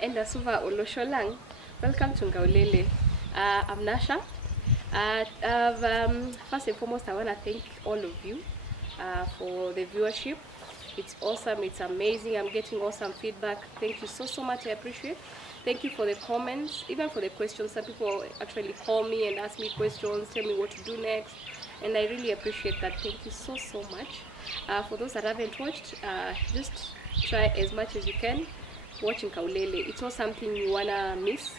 and Asuva Olosholang. Welcome to Nkaulele. I'm Nasha. First and foremost, I want to thank all of you for the viewership. It's awesome, it's amazing. I'm getting awesome feedback. Thank you so much. I appreciate. Thank you for the comments, even for the questions. Some people actually call me and ask me questions, tell me what to do next, and I really appreciate that. Thank you so much. For those that haven't watched, just try as much as you can watch Nkaulele. It's not something you wanna miss.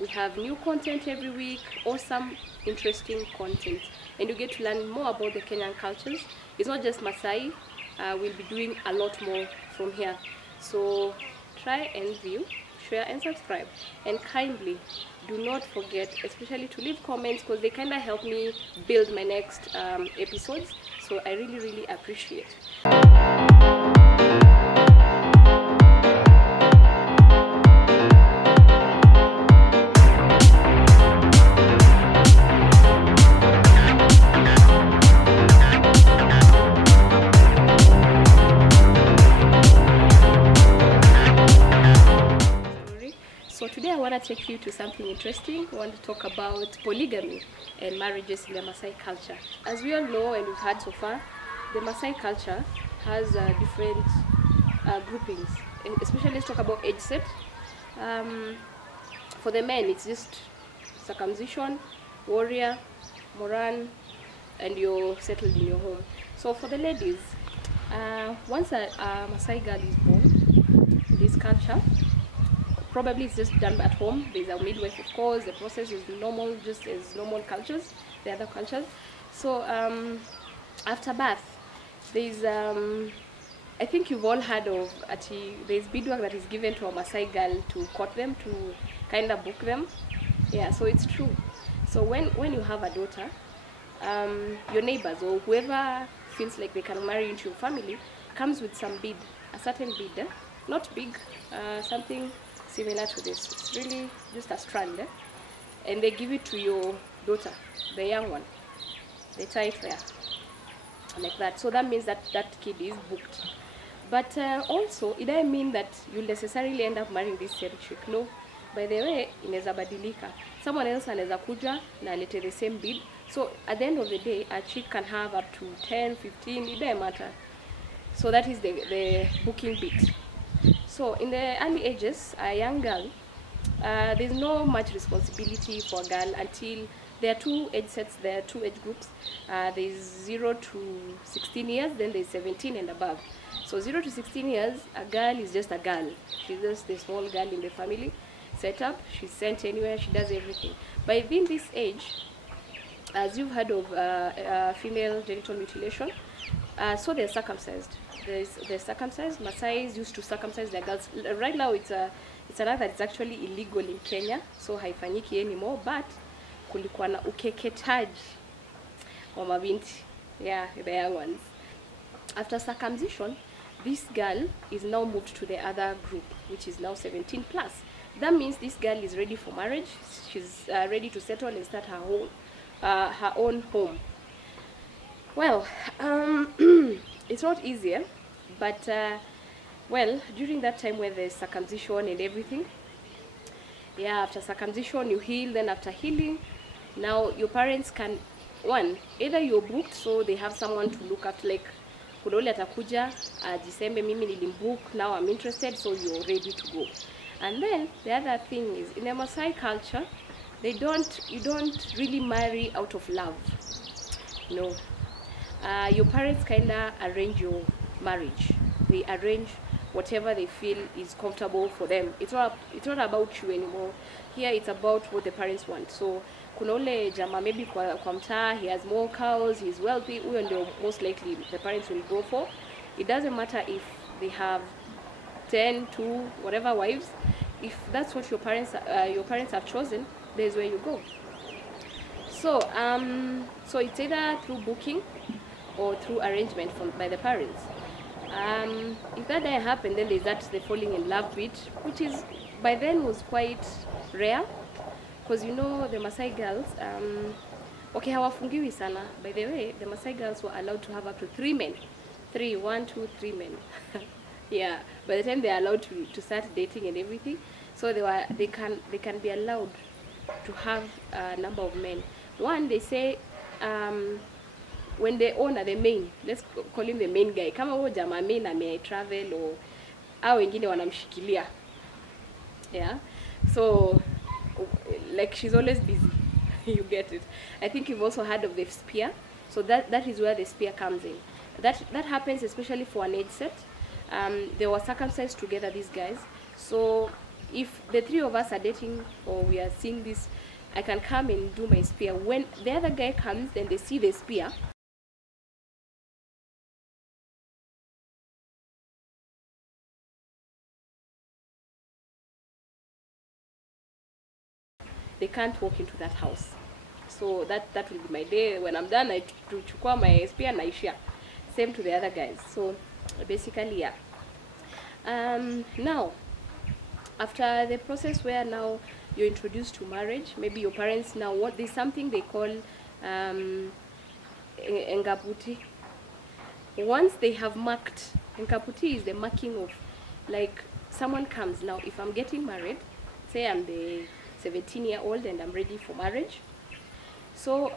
We have new content every week, awesome, interesting content, and you get to learn more about the Kenyan cultures. It's not just Maasai. We'll be doing a lot more from here. So try and view, share and subscribe, and kindly do not forget, especially to leave comments, because they kind of help me build my next episodes. So I really appreciate. So today I want to take you to something interesting. I want to talk about polygamy and marriages in the Maasai culture. As we all know and we've heard so far, the Maasai culture has different groupings. And especially let's talk about age set. For the men, it's just circumcision, warrior, moran, and you're settled in your home. So for the ladies, once a Maasai girl is born in this culture, probably it's just done at home. There's a midwife, of course. The process is normal, just as normal cultures, the other cultures. So after birth, there's I think you've all heard of there's beadwork that is given to a Maasai girl to court them, to kind of book them. Yeah, so it's true. So when you have a daughter, your neighbors or whoever feels like they can marry into your family comes with some bead, a certain bead, not big, something similar to this. It's really just a strand, and they give it to your daughter, the young one. They tie it there like that. So that means that that kid is booked. But also it doesn't mean that you'll necessarily end up marrying this same chick. No, by the way, inaweza badilika. Someone else anaweza kuja na alete the same bead. So at the end of the day, a chick can have up to 10, 15, it doesn't matter. So that is the booking bead. So in the early ages, a young girl, there's no much responsibility for a girl until there are two age sets, there are two age groups. There's 0 to 16 years, then there's 17 and above. So 0 to 16 years, a girl is just a girl. She's just the small girl in the family set up. She's sent anywhere, she does everything. But within this age, as you've heard of female genital mutilation, so they're circumcised. They're circumcised. Maasai used to circumcise their girls. Right now it's an act that's actually illegal in Kenya, so haifanyiki anymore, but kulikuwa na ukeketaji wa mabinti, yeah, the young ones. After circumcision, this girl is now moved to the other group, which is now 17 plus. That means this girl is ready for marriage. She's ready to settle and start her own home. Well, it's not easier, but well, during that time where there's circumcision and everything, yeah, after circumcision you heal, then after healing, now your parents can, either you're booked, so they have someone to look after, like kuna ule atakuja ajisembe mimi nilimbook, now I'm interested, so you're ready to go. And then the other thing is, in the Maasai culture, you don't really marry out of love. No. Your parents kinda arrange your marriage. They arrange whatever they feel is comfortable for them. It's not about you anymore. Here it's about what the parents want. So kuna ule jama maybe kwa mtaa, he has more cows, he's wealthy, huyo ndio most likely the parents will go for. It doesn't matter if they have 10, 2, whatever wives. If that's what your parents have chosen, there's where you go. So so it's either through booking or through arrangement by the parents. If that didn't happen, then there's the falling in love bit, which is by then was quite rare, because you know the Maasai girls, okay, hawafungiwi sana. By the way, the Maasai girls were allowed to have up to 3 men. 1, 2, 3 men. Yeah, by the time they are allowed to start dating and everything, so they can be allowed to have a number of men. One, they say when the owner, the main, let's call him the main guy, kama huyo jamaa main ame travel or au wengine wanamshikilia, yeah, so like she's always busy. You get it. I think you've also heard of the spear, so that is where the spear comes in. That happens especially for an age set. They were circumcised together, these guys. So if the three of us are dating or we are seeing this, I can come and do my spear. When the other guy comes, then they see the spear. They can't walk into that house. So that will be my day. When I'm done, I chukua my spear naishia. Same to the other guys. So basically, yeah. Now, after the process where now you're introduced to marriage, maybe your parents now there's something they call engaputi. Once they have marked, engaputi is the marking of, like, someone comes now. If I'm getting married, say I'm the 17-year-old and I'm ready for marriage, so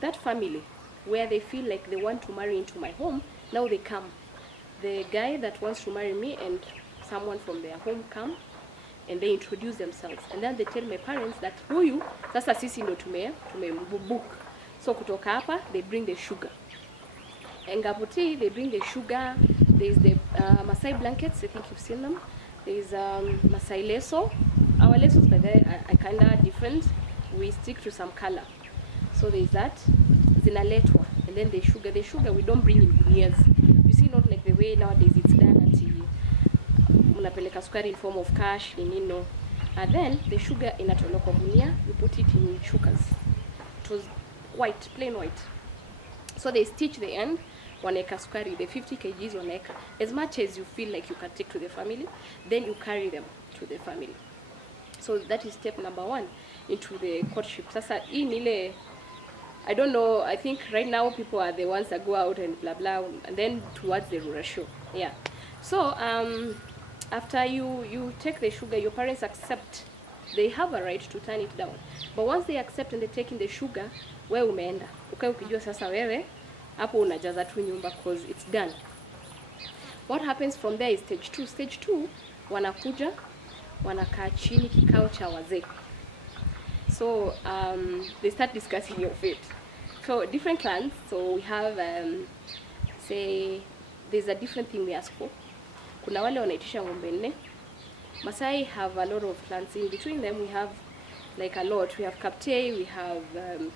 that family where they feel like they want to marry into my home, now they come. The guy that wants to marry me and someone from their home come and they introduce themselves, and then they tell my parents that huyu sasa sisi ndo tumembook. So kutoka hapa they bring the sugar. Engaputi, they bring the sugar. There's the Maasai blankets, I think you've seen them. There's Maasai leso. Our lesos by the way are kind of different. We stick to some color. So there's that. Zinaletwa. And then the sugar we don't bring in gunias. You see, not like the way nowadays it's done until unapeleka sukari in form of cash, no. And then the sugar inatolewa kwa gunia, you put it in sugars. It was white, plain white. So they stitch the end, waneka sukari, the 50 kgs waneka. As much as you feel like you can take to the family, then you carry them to the family. So that is step number 1 into the courtship. Sasa hii nile, I don't know, I think right now people are the ones that go out and blah blah, and then towards the ratio. Yeah. So after you take the sugar, your parents accept. They have a right to turn it down. But once they accept and they take in the sugar, wewe umeenda. Ukae ukijua sasa wewe hapo unajaza tu nyumba because it's done. What happens from there is stage 2. Stage 2 wanakuja, wanakaa chini kikao cha wazee. So they start discussing your fate. So different clans. So we have say there's a different thing we ask for. Kuna wale wanaitisha ng'ombe 4. Maasai have a lot of clans. In between them we have like a lot. We have Kaptei, we have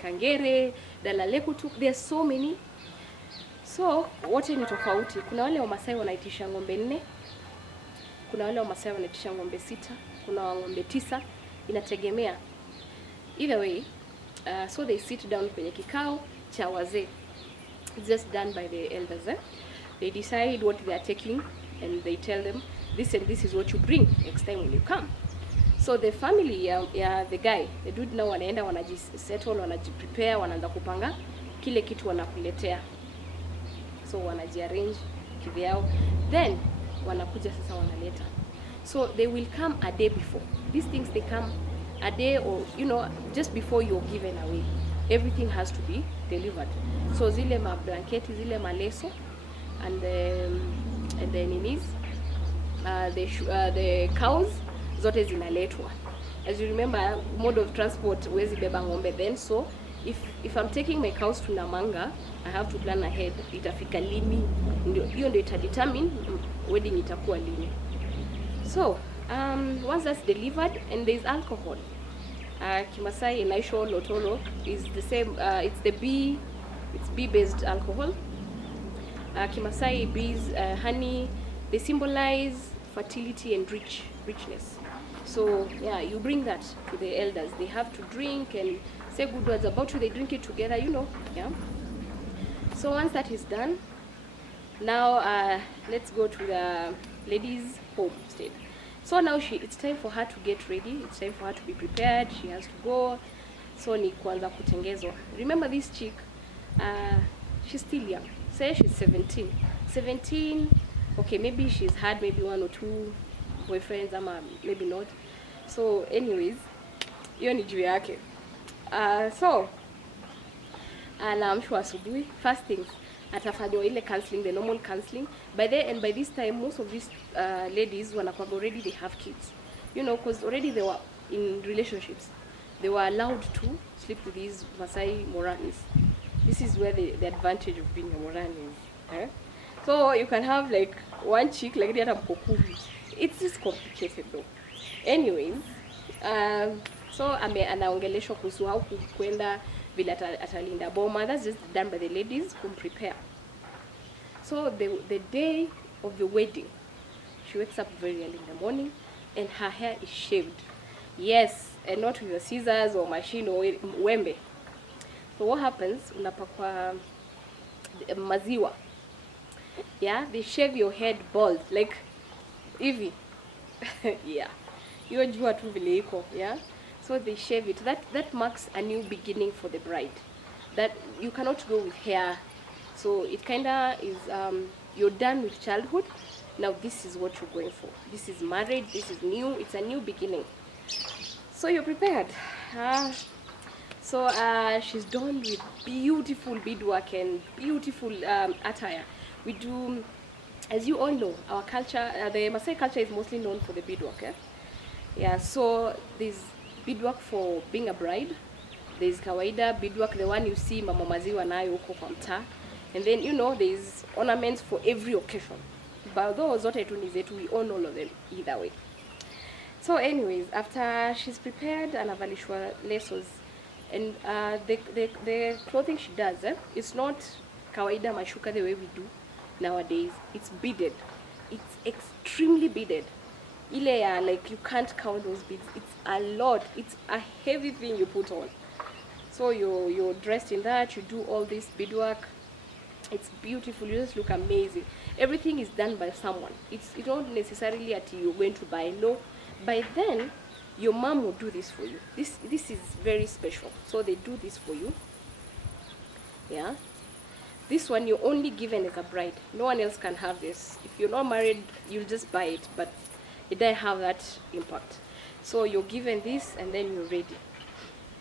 Kangere, Dalalekutu. There's so many. So wote ni tofauti. Kuna wale wa Maasai wanaitisha ng'ombe 4. Kuna wale wa Maasai wanaitisha ng'ombe 6. Kuna ng'ombe 9. Inategemea. Either way, so they sit down kwenye kikao cha wazee. It's just done by the elders. They decide what they are taking and they tell them this and this is what you bring next time when you come. So the family the guy, the dude now wanaenda wanajisettle, wanajiprepare, wanaanza kupanga kile kitu wanakuletea. So wanajiarrange kivyao, then wanakuja sasa wanaleta. So they will come a day before. These things they come a day or just before you're given away. Everything has to be delivered. So zile ma blanketi, zile maleso, and the ninis, the cows, zote zinaletwa. As you remember, mode of transport huwezi beba ng'ombe then. So if I'm taking my cows to Namanga, I have to plan ahead. Itafika lini? Hiyo ndio itadetermine wedding itakuwa lini. So once that's delivered, and there's alcohol. Kimasai Naisho Lotolo is the same. It's bee-based alcohol. Kimasai bees, honey, they symbolize fertility and richness. So yeah, you bring that to the elders. They have to drink and say good words about you. They drink it together, yeah. So once that is done, now let's go to the lady's homestead. So now it's time for her to get ready. It's time for her to be prepared. She has to go. So ni kuanza kutengezwa. Remember this chick, she's still young. Say she's 17. Okay, maybe she's had maybe 1 or 2 boyfriends, maybe not. So anyways, hiyo ni juu yake. So anaamshwa asubuhi, first things atafanywa ile counseling, the normal counseling. By this time most of these ladies wanakuwa already they have kids, you know, because already they were in relationships. They were allowed to sleep with these Maasai Moranis. This is where the advantage of being a Moran is. So you can have like one chick like the other mkokuvi. It's just complicated though. Anyways, so anaongeleshwa kuhusu how kwenda vile atalinda boma. That's just done by the ladies who prepare. So the day of the wedding, she wakes up very early in the morning and her hair is shaved. Yes, and not with your scissors or machine or wembe. So what happens? Unapakwa maziwa. Yeah, they shave your head bald like hivi. Yeah, you jua tu vile iko. Yeah, so they shave it. That marks a new beginning for the bride. That you cannot go with hair. So it kinda is you're done with childhood. Now this is what you're going for. This is marriage. This is new. It's a new beginning. So you're prepared. So she's done with beautiful beadwork and beautiful attire. We do, as you all know, our culture, the Maasai culture is mostly known for the beadwork. Yeah, so there's beadwork for being a bride. There's kawaida beadwork, the one you see mama maziwa nayo huko kwa mtaa. And then, you know, there's ornaments for every occasion. But those zote tu ni zetu, we own all of them either way. So anyways, after she's prepared, anavalishwa lesos. And the clothing she does, it's not kawaida mashuka the way we do nowadays. It's beaded. It's extremely beaded. Ile like you can't count those beads. It's a lot. It's a heavy thing you put on. So you're dressed in that. You do all this beadwork. It's beautiful. You just look amazing. Everything is done by someone. It's not necessarily that you're going to buy. No, by then your mom will do this for you. This is very special. So they do this for you. Yeah. This one you're only given as a bride. No one else can have this. If you're not married, you'll just buy it, but it doesn't have that impact. So you're given this and then you're ready.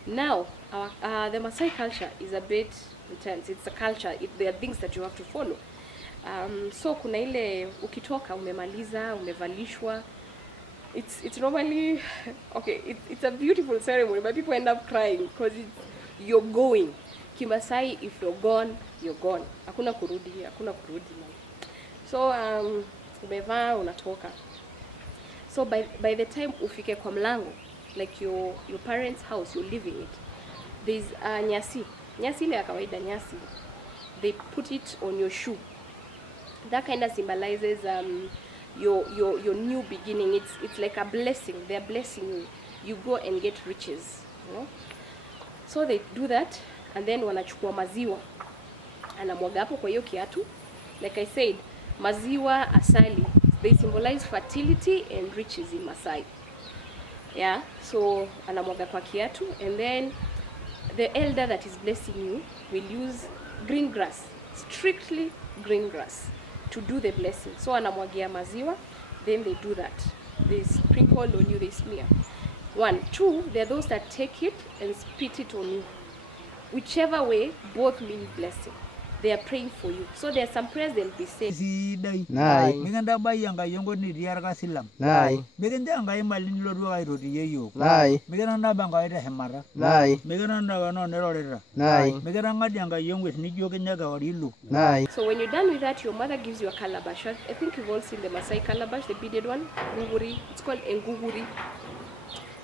Now, the Maasai culture is a bit intense. It's a culture. There are things that you have to follow. So kuna ile ukitoka umemaliza, umevalishwa. It's normally okay. It's a beautiful ceremony, but people end up crying because you're going. Kimasai, if you're gone, you're gone. Hakuna kurudi, hakuna kurudi. So umevaa unatoka. So by the time ufike kwa mlango, like your parents' house, you're leaving it. There's nyasi. Nyasi ile ya kawaida nyasi. They put it on your shoe. That kind of symbolizes your new beginning. It's like a blessing. They're blessing you. You go and get riches, you know. So they do that, and then wanachukua maziwa anamwaga hapo kwa hiyo kiatu. Like I said, maziwa, asali, they symbolize fertility and riches in Maasai. Yeah, so anamwaga kwa kiatu, and then the elder that is blessing you will use green grass, strictly green grass, to do the blessing. So anamwagia maziwa, then they do that. They sprinkle on you, they smear. 1, 2, there are those that take it and spit it on you. Whichever way, both mean blessing. They are praying for you. So there are some prayers they'll be saying. Nai. Miganda bayanga yongo ni diarga silam. Nai. Miganda anga imalin lodu ay rodi yeyo. Nai. Miganda banga ida hemara. Nai. Miganda no nerorera. Nai. Miganda yanga yongo ni joge nyaga warilu. Nai. So when you're done with that, your mother gives you a calabash. I think you've all seen the Maasai calabash, the beaded one. Nguguri. It's called Nguguri.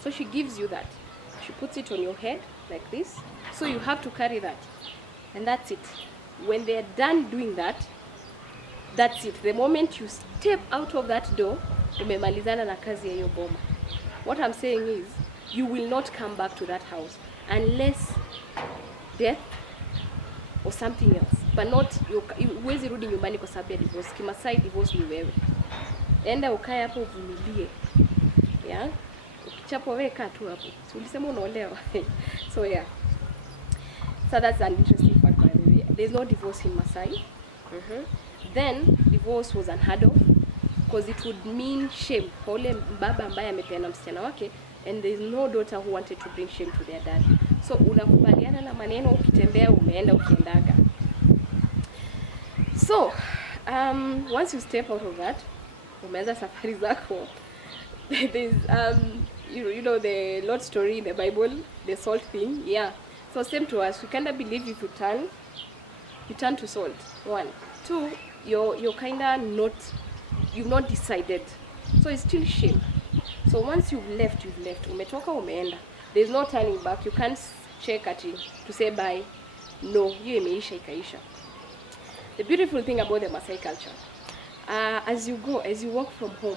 So she gives you that. She puts it on your head like this. So you have to carry that. And that's it. When they're done doing that, that's it. The moment you step out of that door, umemalizana na kazi ya hiyo boma. What I'm saying is, you will not come back to that house unless death or something else. But not, huwezi rudi nyumbani kwa sababu ya divorce. Kimasai divorce ni wewe. Enda ukae hapo uvumilie. Yeah? Ukichapo wewe kaa tu hapo. Si ulisema unaolewa. So yeah. So that's an interesting fact, by the way. There's no divorce in Maasai. Then divorce was unheard of, because it would mean shame kwa ule baba ambaye amepeana msichana wake, and there is no daughter who wanted to bring shame to their dad. So unakubaliana na maneno, ukitembea umeenda ukiendaga. So once you step out of that, umeanza safari zako. There's you know the Lord story in the Bible, the salt thing. Yeah, so same to us. We kinda believe if you turn to salt. 1, 2, you're kinda not, you've not decided, so it's still shame. So once you've left, umetoka umeenda, there's no turning back. You can't check at it to say bye. No, hiyo imeisha ikaisha. The beautiful thing about the Maasai culture, as you walk from home,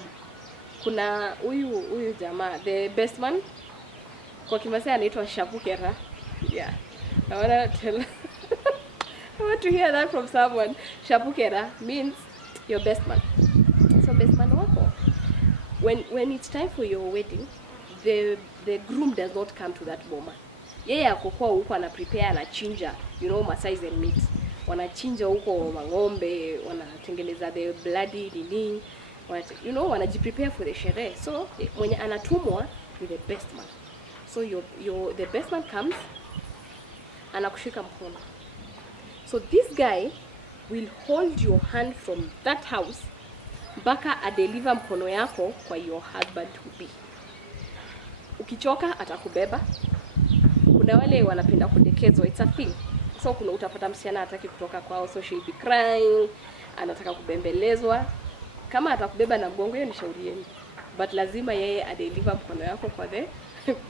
kuna huyu jamaa, the best man, kwa Kimasai anaitwa shapukera. Yeah, I want to hear that from someone. Shapukera means your best man. So best man wako, when it's time for your wedding, the groom does not come to that boma. Yeye akokuwa huko ana prepare, anachinja, you know, Maasai and meat. Wanachinja huko mang'ombe, wanatengeneza the bloody nini, you know, wanajiprepare for the sherehe. So mwenye anatumwa ni the best man. So the best man comes, anakushika mkono. So this guy will hold your hand from that house mpaka adeliver mkono yako kwa your husband to be. Ukichoka atakubeba. Kuna wale wanapenda kudekezwa, it's a thing. So kuna utapata msichana hataki kutoka kwao, so she'll be crying, anataka kubembelezwa. Kama atakubeba na mgongo, hiyo ni shauri yenu, but lazima yeye adeliver mkono yako kwa the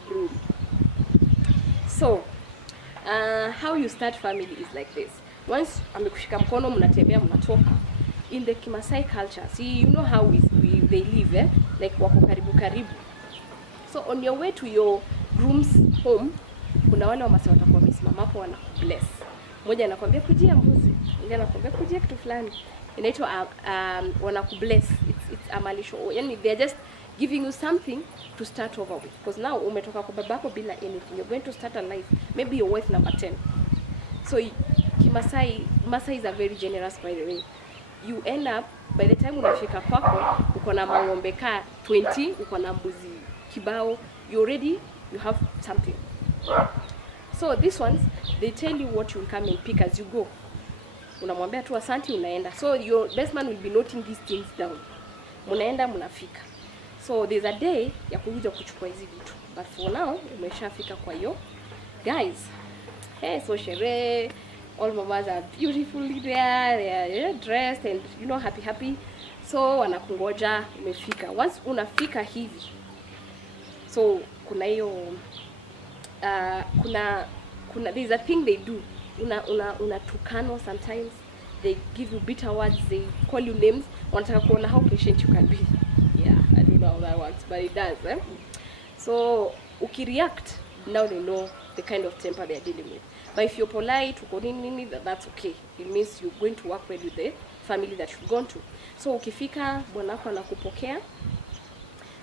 groom. So how you start family is like this. Once amekushika mkono, mnatembea, mnatoka. In the Maasai culture, see, you know how they live, like wako karibu. So on your way to your groom's home, kuna wale wa Maasai watakuwa wamesimama hapo wanakubless. Mmoja anakuambia kujia mbuzi, mwingine anakuambia kujia kitu fulani. Inaitwa wanakubless. It's a malisho. Yani they are just giving you something to start over with, because now umetoka kwa babako bila anything. You're going to start a life. Maybe your wife number 10. So Maasai is a very generous, by the way. You end up, by the time unafika kwako, uko na mang'ombe ka 20, uko na mbuzi kibao, you have something. So these ones, they tell you what you'll come and pick as you go. Unamwambia tu asante, unaenda. So your best man will be noting these things down. Munaenda, munafika. So there's a day ya kuja kuchukua hizi vitu. But for now, umeshafika kwa hiyo. Guys, hey, so sherehe, all mamas are beautifully there, they are dressed and you know happy. So wanakungoja umefika. Once unafika hivi, so kuna hiyo there's a thing they do. Unatukano sometimes. They give you bitter words, they call you names. Wanataka kuona how patient you can be. Yeah, I don't know how that works, but it does. So ukireact, now they know the kind of temper they are dealing with. But if you're polite, that's okay. It means you're going to work well with the family that you've gone to. So ukifika, bwanako anakupokea.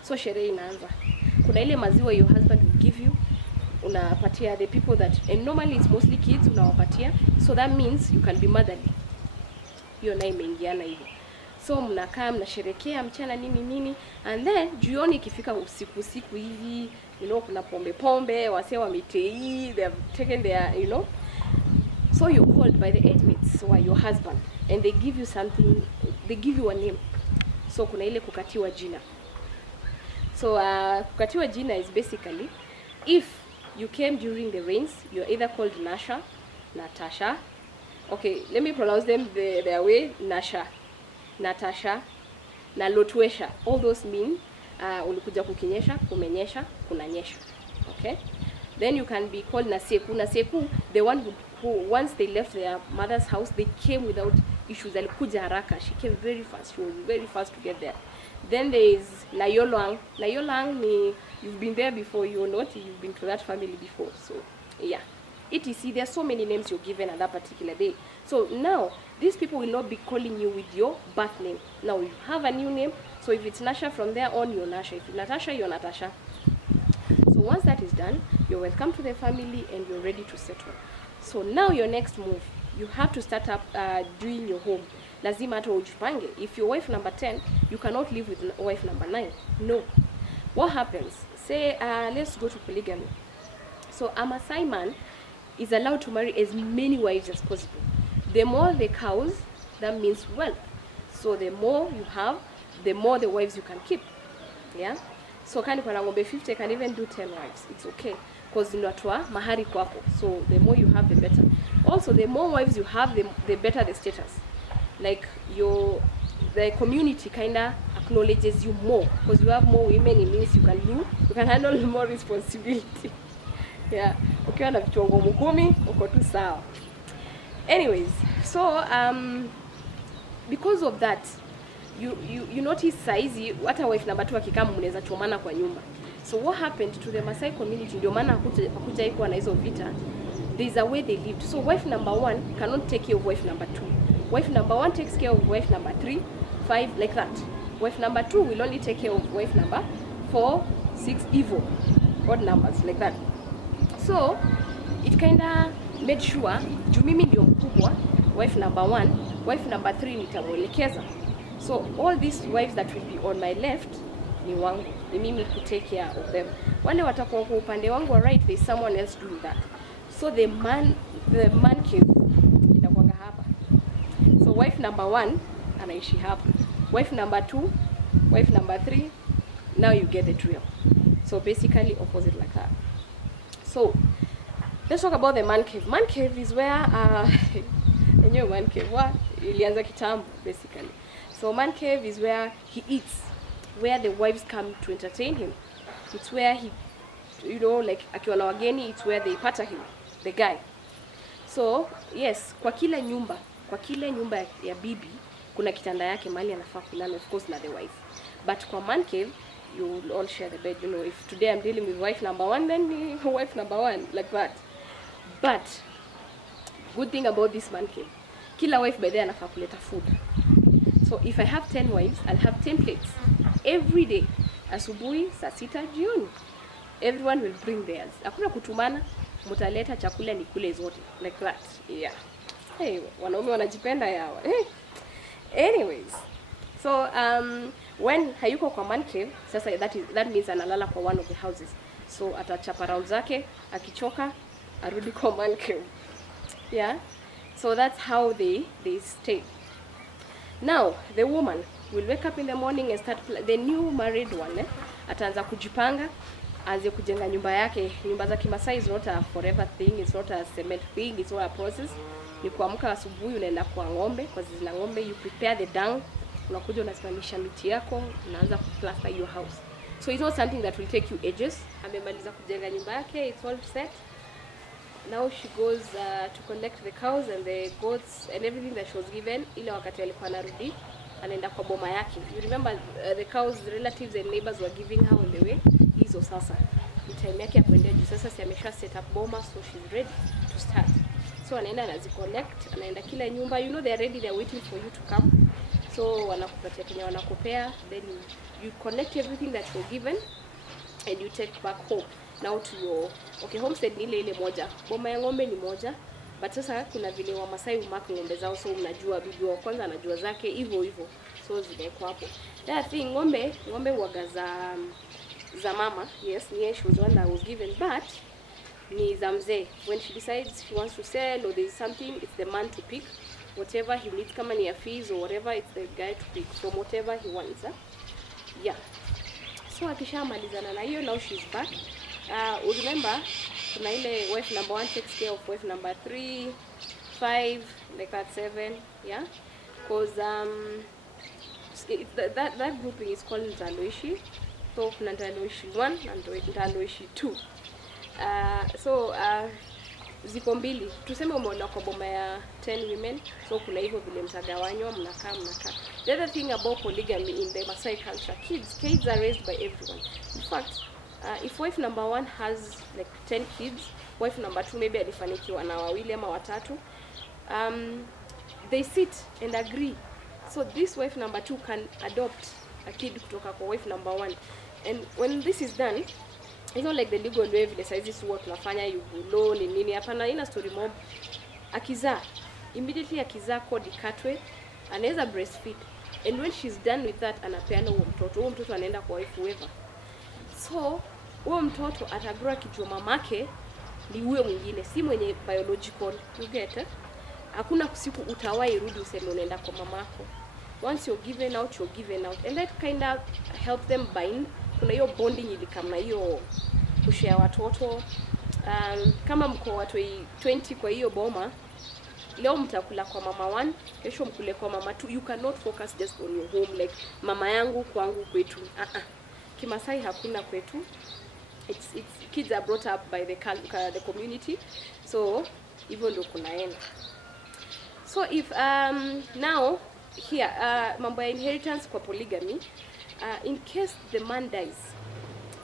So sherehe inaanza. Kuna ile maziwa your husband will give you. Unapatia the people that, and normally it's mostly kids, unawapatia. So that means you can be motherly. Hiyo na imeingiana hivyo. So mnakaa, mnasherekea mchana nini, and then jioni ikifika usiku hivi, you know, kuna pombe, wase wametei, they have taken their, you know. So you're called by the 8 mates, who are your husband, and they give you something, they give you a name. So kuna ile kukatiwa jina. So kukatiwa jina is basically, if you came during the rains, you're either called Nasha, Natasha. Okay, let me pronounce them their way. Nasha, Natasha, na Lotwesha. All those mean ulikuja kukinyesha, kumenyesha, kunanyesha. Okay? Then you can be called Naseku. Naseku, the one who once they left their mother's house, they came without issues. Alikuja haraka. She came very fast. She was very fast to get there. Then there is Nayolang. Nayolang means you've been there before, you're not, you've been to that family before. So, yeah. ETC, there are so many names you're given at that particular day. So now, these people will not be calling you with your birth name. Now you have a new name. So if it's Nasha, from there on, you're Nasha. If it's Natasha, you're Natasha. So once that is done, you're welcome to the family and you're ready to settle. So now your next move, you have to start up doing your home. lazima hata ujipange. If your wife number 10, you cannot live with wife number 9. No. What happens? Say, let's go to polygamy. So a Maasai man is allowed to marry as many wives as possible. The more the cows, that means wealth. So the more you have, the more the wives you can keep. Yeah? So kani kwa ng'ombe 50 can even do 10 wives. It's okay. Because inatoa mahari kwako. So the more you have, the better. Also, the more wives you have, the better the status. Like the community kinda acknowledges you more. Because you have more women, it means you can handle more responsibility. Yeah. Ukiwa na vichongo 10, uko tu sawa. Anyways, so because of that, you notice saizi hata wife number 2 akikama mnaweza chomana kwa nyumba. So what happened to the Maasai community, ndio maana hakuja iko na hizo vita. There's a way they lived. So wife number 1 cannot take care of wife number 2. Wife number 1 takes care of wife number 3, 5, like that. Wife number 2 will only take care of wife number 4, 6, evil, odd numbers, like that. So it kinda made sure juu mimi ndio mkubwa, wife number 1, wife number 3 nitamwelekeza. So all these wives that will be on my left ni wangu, ni mimi to take care of them. Wale watakuwa kwa upande wangu wa right, there's someone else doing that. So the man cave inakuwa hapa. So wife number 1 anaishi hapa. Wife number 2, wife number 3, now you get the drill. So basically opposite like that. So let's talk about the man cave. Man cave is where enyewe man cave ilianza kitambo basically. So man cave is where he eats, where the wives come to entertain him. It's where he, like akiwa na wageni, it's where they pata him, the guy. So yes, kwa kila nyumba ya bibi kuna kitanda yake mahali anafaa kulala, of course na the wife. But kwa man cave you all share the bed. If today I'm dealing with wife number 1, then wife number 1, like that. But good thing about this man cave, kila wife by there anafaa kuleta food. So if I have 10 wives, I'll have 10 plates every day. Asubuhi, saa 6 jioni. Everyone will bring theirs. Hakuna kutumana, mutaleta chakula nikule zote, like that. Yeah. Hey, wanaume wanajipenda yawa. Hey. Anyways, so when hayuko kwa man cave, sasa that means analala kwa one of the houses. So atachapa round zake, akichoka arudi kwa man cave. Yeah. So that's how they stay. Now, the woman will wake up in the morning and start the new married one, ataanza kujipanga, aanze kujenga nyumba yake. Nyumba za Kimasai is not a forever thing, it's not a cement thing, it's not a process. Ni kuamka asubuhi unaenda kwa ng'ombe, kwa zizi la ng'ombe, you prepare the dung, unakuja unasimamisha miti yako, unaanza kuplaster your house. So it's not something that will take you ages. Amemaliza kujenga nyumba yake, it's all set. Now she goes to collect the cows and the goats and everything that she was given. Ile wakati alikuwa anarudi, anaenda kwa boma yake. You remember the cows, the relatives and neighbors were giving her on the way. Hizo sasa. Ni time yake ya kuendea juu sasa si amesha set up boma, so she's ready to start. So anaenda anazicollect, anaenda kila nyumba. They are ready, they are waiting for you to come. So wanakupatia kenya wanakupea, then you collect everything that you're given and you take back home. Now to your homestead ni ile moja. Boma ya ng'ombe ni moja. But sasa kuna vile wa Maasai umark ng'ombe zao, so mnajua bibi wa kwanza anajua zake hivyo. So zimekuwa hapo. That thing ng'ombe huaga za mama. Yes, ni she was one that was given, but ni za mzee. When she decides she wants to sell or there is something, it's the man to pick whatever he needs, kama ni fees or whatever, it's the guy to pick from whatever he wants. Yeah. So akishamalizana na hiyo, now she's back. Remember, kuna ile wife number 1 takes care of wife number 3, 5, like that 7, yeah? Because that grouping is called Nkaulele. So kuna Nkaulele 1 and Nkaulele 2. So ziko mbili. Tuseme umeona kwa boma ya 10 women, so kuna hivyo vile mtagawanywa, mnakaa. The other thing about polygamy in the Maasai culture, kids are raised by everyone. In fact, if wife number 1 has like 10 kids, wife number 2 maybe alifanikiwa na 2 ama 3, they sit and agree. So this wife number 2 can adopt a kid kutoka kwa wife number 1. And when this is done, it's not like the legal way vile saizi suwa tunafanya yubulo ni nini. Hapana, ina story mob. Immediately akizaa kodi ikatwe, anaweza breastfeed, and when she's done with that anapeana huo mtoto anaenda kwa wife whoever. So huo mtoto atagrow akijua mamake ni huyo mwingine, si mwenye biological, you get it? Hakuna siku utawahi rudi useme unaenda kwa mamako. Once you're given out, you're given out, and that kind of help them bind. Kuna hiyo bonding ili kama hiyo kushare watoto. Kama mko watu 20 kwa hiyo boma, leo mtakula kwa mama 1, kesho mkule kwa mama 2. You cannot focus just on your home like mama yangu kwangu kwetu. Kimasai hakuna kwetu. It's kids are brought up by the community. So hivyo ndio kunaenda. So if now here mambo ya inheritance kwa polygamy, in case the man dies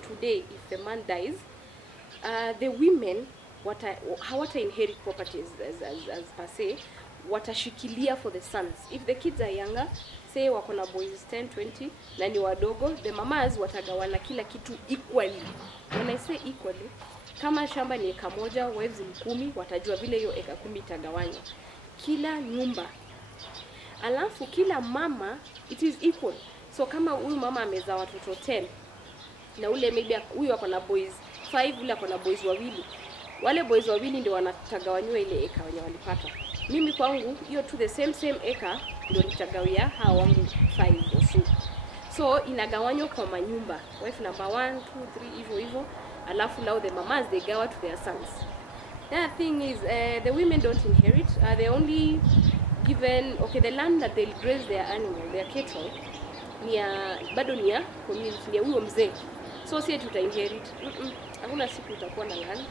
today, if the man dies, the women hawata inherit properties as per se, watashikilia for the sons. If the kids are younger, say wako na boys 10 20 na ni wadogo, the mamas watagawana kila kitu equally. When I say equally, kama shamba ni eka moja, wives ni 10, watajua vile hiyo eka 10 itagawanywa kila nyumba. Alafu kila mama it is equal. So kama huyu mama amezaa watoto 10 na ule maybe huyu ako na boys 5, ule ako na boys 2, wale boys 2 ndio wanatagawanywa ile eka wenye walipata. Mimi kwangu hiyo to the same eka ndio nitagawia hao wangu 5 or 6. So inagawanywa kwa manyumba, wife number 1 2 3 hivyo. Alafu now the mamas they gawa to their sons. The thing is the women don't inherit, they only given, okay, the land that they'll graze their animal, their cattle, bado ni ya community, ni huyo mzee. So si tuta inherit. Hakuna siku utakuwa na land.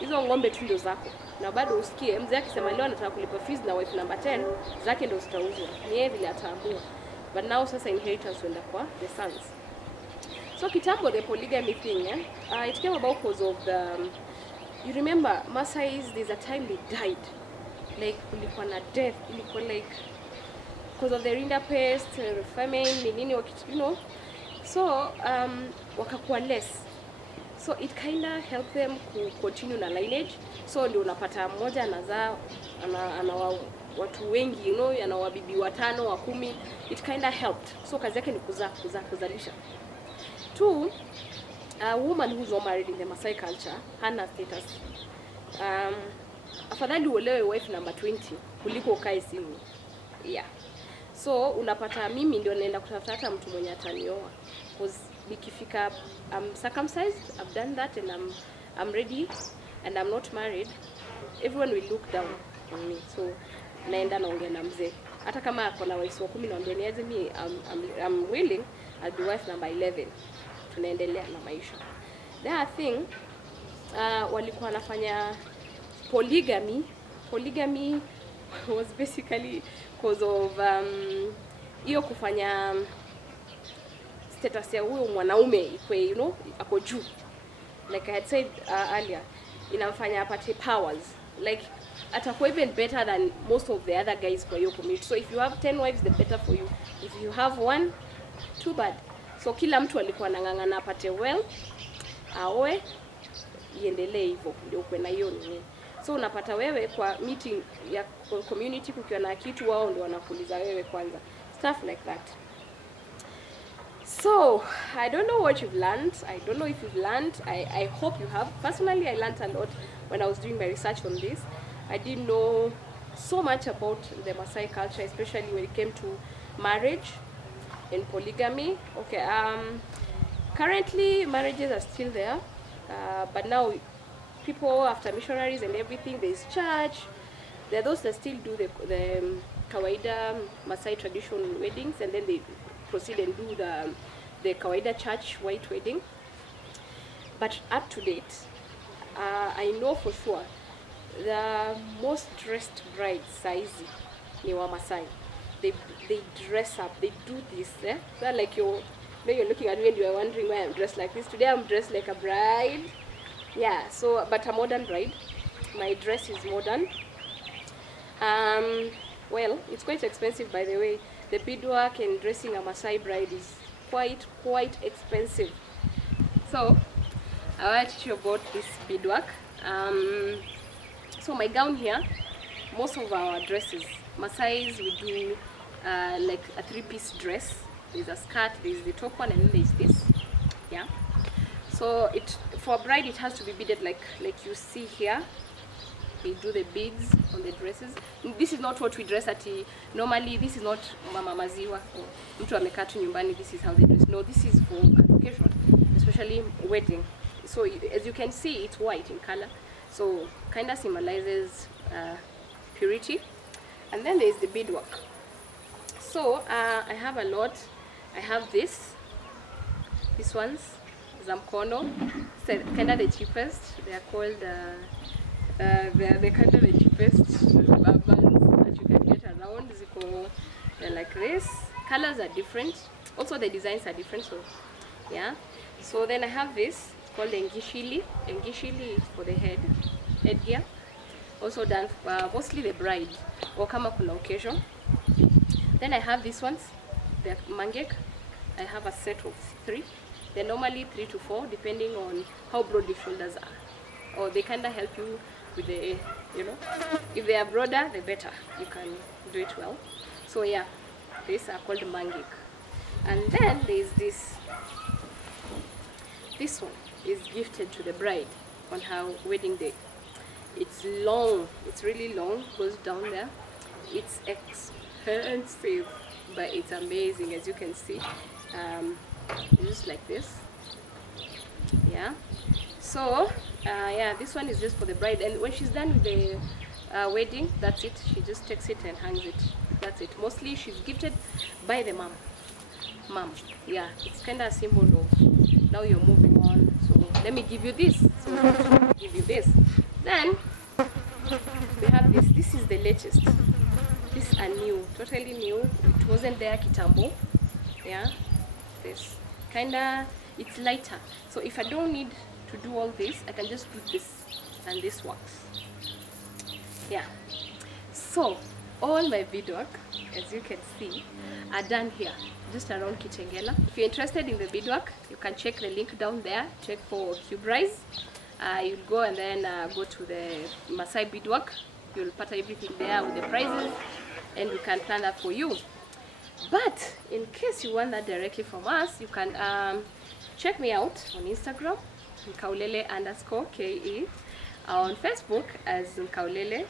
Hizo ng'ombe tu ndio zako. Na bado usikie mzee akisema leo anataka kulipa fees na wife number 10, zake ndio zitauzwa. Ni yeye vile ataamua. But now sasa inheritance wenda kwa the sons. So kitambo the polygamy thing, it came about because of the you remember Maasai, there's a time they died. Like kulikuwa na death, ilikuwa like because of the rinderpest, famine, nini, you know. So wakakuwa less. So it kind of helped them to continue na lineage. So ndio unapata mmoja anazaa ana watu wengi, you know, ana wabibi 5 wa 10. It kind of helped. So kazi yake ni kuzalisha. 2, a woman who's not married in the Maasai culture hana status. Afadhali uolewe wife number 20 kuliko ukae single. Yeah. So unapata mimi ndio naenda kutafuta hata mtu mwenye atanioa. Because nikifika I'm circumcised, I've done that and I'm ready and I'm not married, everyone will look down on me. So naenda naongea na mzee. Hata kama ako na wife wa 10 naambia niaje mimi I'm willing, I'll be wife number 11. Tunaendelea na maisha. The other thing walikuwa wanafanya polygamy. Polygamy was basically because of hiyo kufanya status ya huyo mwanaume ikwe, you know, ako juu. Like I had said earlier, inamfanya apate powers. Like atakuwa even better than most of the other guys kwa hiyo community. So if you have 10 wives, the better for you. If you have 1, too bad. So kila mtu alikuwa anang'ang'ana apate wealth, aoe, iendelee hivyo ndio uwe na hiyo nini. So unapata wewe kwa meeting ya community kukiwa na kitu, wao ndio wanakuuliza wewe kwanza. Stuff like that. So, I don't know what you've learned. I don't know if you've learned. I hope you have. Personally, I learned a lot when I was doing my research on this. I didn't know so much about the Maasai culture, especially when it came to marriage and polygamy. Okay, currently marriages are still there, but now people, after missionaries and everything, there's church. There are those that still do the kawaida Maasai traditional weddings, and then they proceed and do the kawaida church white wedding. But up to date, I know for sure the most dressed brides saizi ni wa Maasai. They dress up, they do this. So like you're looking at me and you're wondering why I'm dressed like this. Today I'm dressed like a bride. Yeah, so but a modern bride. My dress is modern. Well, it's quite expensive, by the way. The beadwork and dressing a Maasai bride is quite expensive. So I want to teach you about this beadwork. So my gown here, most of our dresses, Maasai's, we do like a 3-piece dress. There's a skirt, there's the top one, and then there's this. Yeah. So for a bride, it has to be beaded like you see here. We do the beads on the dresses. This is not what we dress at. Normally, this is not mama maziwa. Mtu amekaa tu nyumbani. This is how they dress. No, this is for an occasion, especially wedding. So as you can see, it's white in color. So kind of symbolizes purity. And then there is the beadwork. So I have a lot. I have this. These ones, Zamkono. So kind of the cheapest. They are called. They're kind of the cheapest rubber bands that you can get around. They're like this. Colors are different. Also the designs are different. So yeah. So then I have this called Ngishili. Ngishili is for the headgear. Also done mostly the bride or kama kuna occasion. Then I have these ones. They're mangek. I have a set of 3. They're normally 3 to 4 depending on how broad the shoulders are. Or they kind of help you with the, you know, if they are broader, the better. You can do it well. So yeah, these are called mangik. And then there is this. This one is gifted to the bride on her wedding day. It's long. It's really long. Goes down there. It's expensive, but it's amazing, as you can see. Just like this. Yeah. So yeah, this one is just for the bride, and when she's done with the wedding, that's it. She just takes it and hangs it. That's it. Mostly she's gifted by the mom. Yeah, it's kind of a symbol of now you're moving on. So let me give you this. So let me give you this. Then we have this. This is the latest. This is new, totally new. It wasn't there kitambo. Yeah, this kinda, it's lighter. So if I don't need to do all this, I can just put this and this works. Yeah. So all my beadwork, as you can see, are done here, just around Kitengela. If you're interested in the beadwork, you can check the link down there. Check for Cube Rise. You'll go and then go to the Maasai beadwork. You'll put everything there with the prices, and we can plan that for you. But in case you want that directly from us, you can check me out on Instagram, Nkaulele_KE, on Facebook as Nkaulele,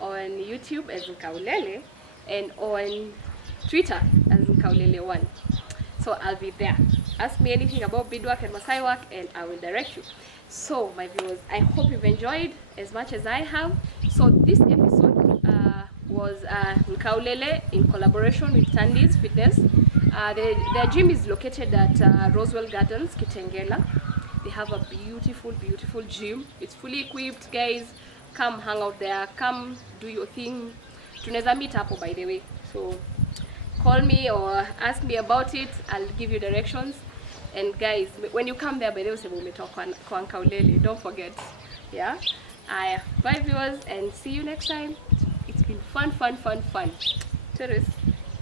on YouTube as Nkaulele, and on Twitter as Nkaulele1. So I'll be there. Ask me anything about beadwork and Maasai work, and I will direct you. So my viewers, I hope you've enjoyed as much as I have. So this episode was Nkaulele in collaboration with Tandy's Fitness. Their gym is located at Roswell Gardens, Kitengela. They have a beautiful, beautiful gym. It's fully equipped, guys. Come hang out there. Come do your thing. Tunaweza meet hapo, by the way. So call me or ask me about it. I'll give you directions. And guys, when you come there, by the way, umetoka kwa Nkaulele. Don't forget. Yeah. Bye viewers, and see you next time. It's been fun. Cheers.